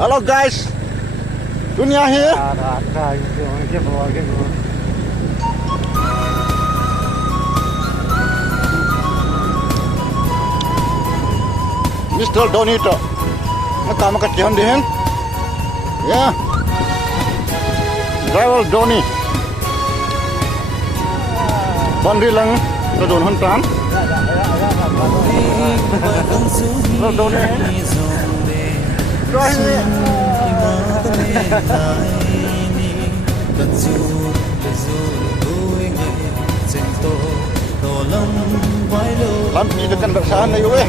Hello guys, Dunia here. Mr. Donito, nakama katihan din. Yeah, driver Donny. Bandi lang kadon hantan. Donny. Làm gì được căn đặc sản này ơi.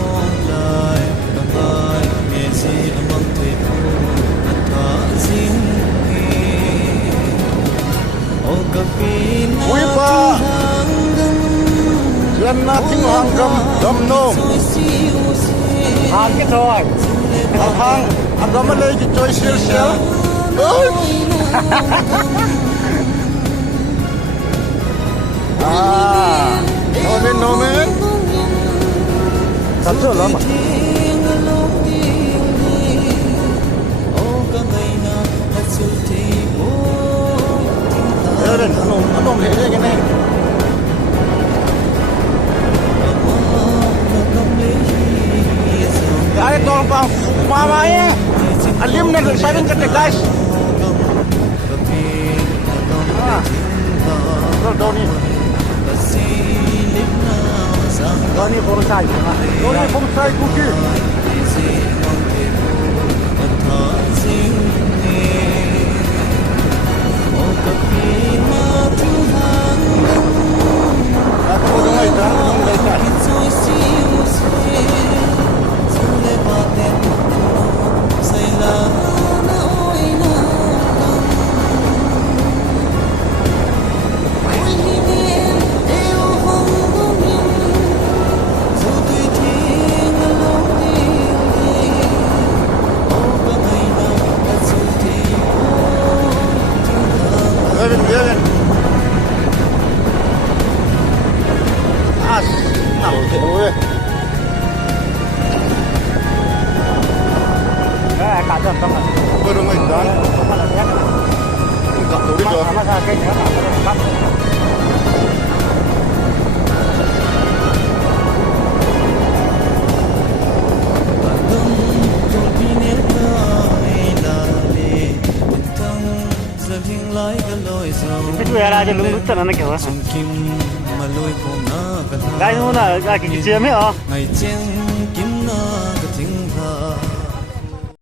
Ui ba lần nào tiếng hàng gầm nô hàng cái thôi hàng gầm mà lấy cái chơi xíu xíu no man thật sự lắm à nó hệ cái này cái con bang mama ấy alim nên saya kan guys Donny bonsai cookie ra cho lưng rất là nó kiểu cái nó là cái gì mấy hả